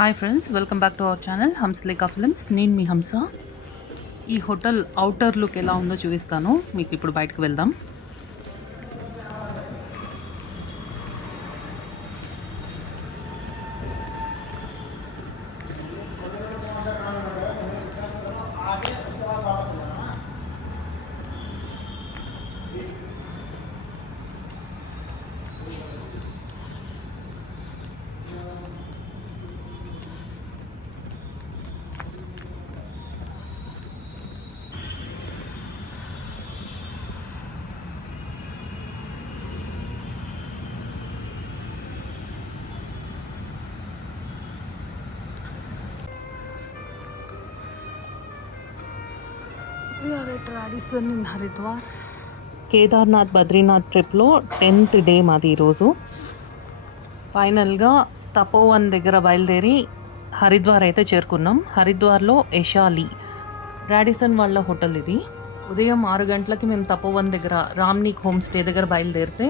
Hi friends, welcome back to our channel Hamsalekha films. నేను మీ హంస. ఈ హోటల్ అవుటర్ లుక్ ఎలా ఉందో చూపిస్తాను మీకు. ఇప్పుడు బయటకు వెళ్దాం. హరిద్వార్ కేదార్నాథ్ బద్రీనాథ్ ట్రిప్లో 10th డే మాది ఈరోజు. ఫైనల్గా తపోవన్ దగ్గర బయలుదేరి హరిద్వార్ అయితే చేరుకున్నాం. హరిద్వార్లో యశాలి రాడిసన్ వాళ్ళ హోటల్ ఇది. ఉదయం 6 గంటలకి మేము తపోవన్ దగ్గర రామ్నీక్ హోమ్ స్టే దగ్గర బయలుదేరితే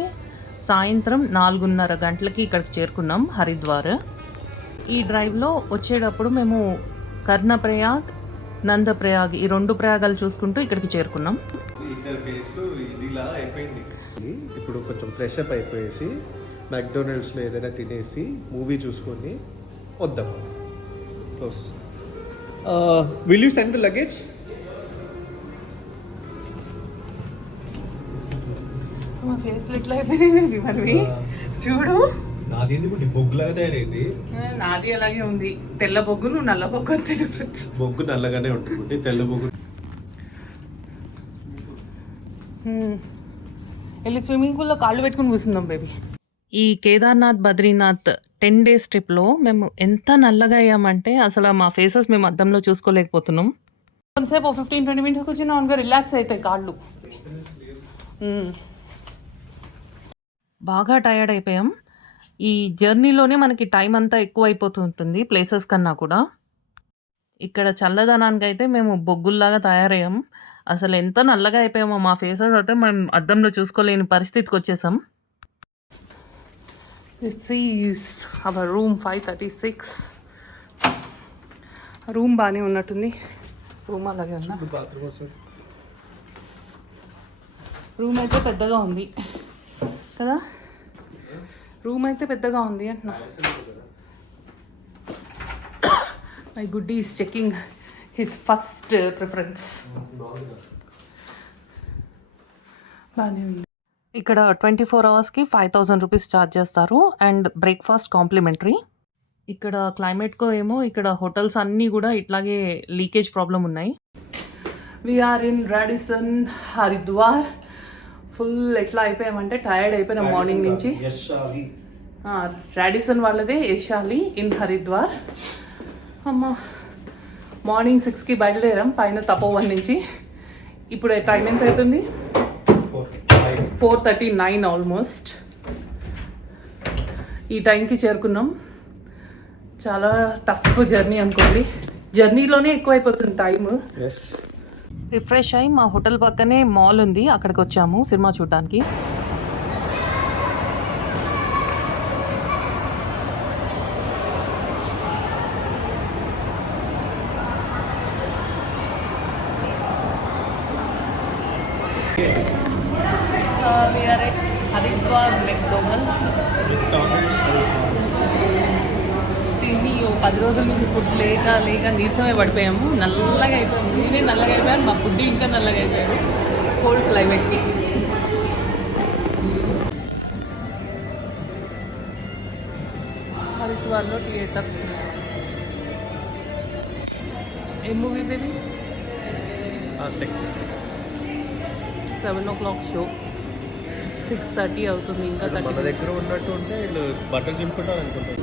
సాయంత్రం 4:30 గంటలకి ఇక్కడికి చేరుకున్నాం హరిద్వార్. ఈ డ్రైవ్లో వచ్చేటప్పుడు మేము కర్ణప్రయాగ్, నందప్రయాగ్ ఈ 2 ప్రయాగాలు చూసుకుంటూ ఇక్కడికి చేరుకున్నాం. ఇప్పుడు కొంచెం ఫ్రెష్ అప్ అయిపోయేసి మ్యాక్డొనాల్డ్స్లో ఏదైనా తినేసి మూవీ చూసుకొని వద్దాం. Close. Will you send the luggage? మా ఫేస్లో ఇట్లా అయిపోయింది మరి చూడు. నాది ఎందుకు బొగ్గులాగా తయారైంది? నాది అలాగే ఉంది. తెల్ల బొగ్గు, నువ్వు నల్ల బొగ్గు. అంతే డిఫరెన్స్. బొగ్గు నల్లగానే ఉంటుంది, తెల్ల బొగ్గు. వెళ్ళి స్విమ్మింగ్ పూల్లో కాళ్ళు పెట్టుకుని కూర్చుందాం బేబీ. ఈ కేదార్నాథ్ బద్రీనాథ్ 10 days ట్రిప్లో మేము ఎంత నల్లగా అయ్యామంటే అసలు మా ఫేసెస్ మేము అద్దంలో చూసుకోలేకపోతున్నాం. కొంతసేపు 15-20 minutes కూర్చుని ఆన్గా రిలాక్స్ అవుతాయి కాళ్ళు. బాగా టయర్డ్ అయిపోయాం. ఈ జర్నీలోనే మనకి టైం అంతా ఎక్కువ అయిపోతుంటుంది ప్లేసెస్ కన్నా కూడా. ఇక్కడ చల్లదనానికి అయితే మేము బొగ్గుల్లాగా తయారయ్యాం. అసలు ఎంత నల్లగా అయిపోయామో మా ఫేసెస్ అయితే మేము అద్దంలో చూసుకోలేని పరిస్థితికి వచ్చేసాం. This is our room 536. Room బాగానే ఉన్నట్టుంది. రూమ్ అలాగే ఉన్నా. రూమ్ అయితే పెద్దగా ఉంది కదా. రూమ్ అయితే పెద్దగా ఉంది అంటున్నా. My goody is checking his first preference. బాగానే ఉంది. ఇక్కడ 24 hours 5,000 rupees ఛార్జ్ చేస్తారు అండ్ బ్రేక్ఫాస్ట్ కాంప్లిమెంటరీ. ఇక్కడ క్లైమేట్కో ఏమో ఇక్కడ హోటల్స్ అన్నీ కూడా ఇట్లాగే లీకేజ్ ప్రాబ్లం ఉన్నాయి. We are in Radisson Haridwar. Full ఎట్లా అయిపోయామంటే టైర్డ్ అయిపోయినాం మార్నింగ్ నుంచి. రాడిసన్ వాళ్ళదే యశాలి ఇన్ హరిద్వార్. అమ్మ మార్నింగ్ 6కి బయలుదేరాం పైన తపోవన్ నుంచి. ఇప్పుడు టైం ఎంత అవుతుంది? 4:39 ఆల్మోస్ట్. ఈ టైంకి చేరుకున్నాం. చాలా టఫ్ జర్నీ అనుకోండి. జర్నీలోనే ఎక్కువ అయిపోతుంది టైము. రిఫ్రెష్ అయ్యి మా హోటల్ పక్కనే మాల్ ఉంది, అక్కడికి వచ్చాము సినిమా చూడడానికి. హరిద్వార్ మెక్డొనాల్డ్స్ తిని 10 రోజుల నుంచి ఫుడ్ లేక నీరసమే పడిపోయాము. నల్లగా అయిపోయాము. నేనే నల్లగా అయిపోయాను, మా ఫుడ్ ఇంకా నల్లగా అయిపోయారు కోల్డ్ క్లైమేట్కి. హరిద్వార్లో థియేటర్. ఏ మూవీ బేబీ? 7 o'clock show. 6:30 అవుతుంది. ఇంకా 30 దగ్గర ఉన్నట్టు ఉంటే వీళ్ళు బట్టలు చింపుకుంటారు అనుకుంటారు.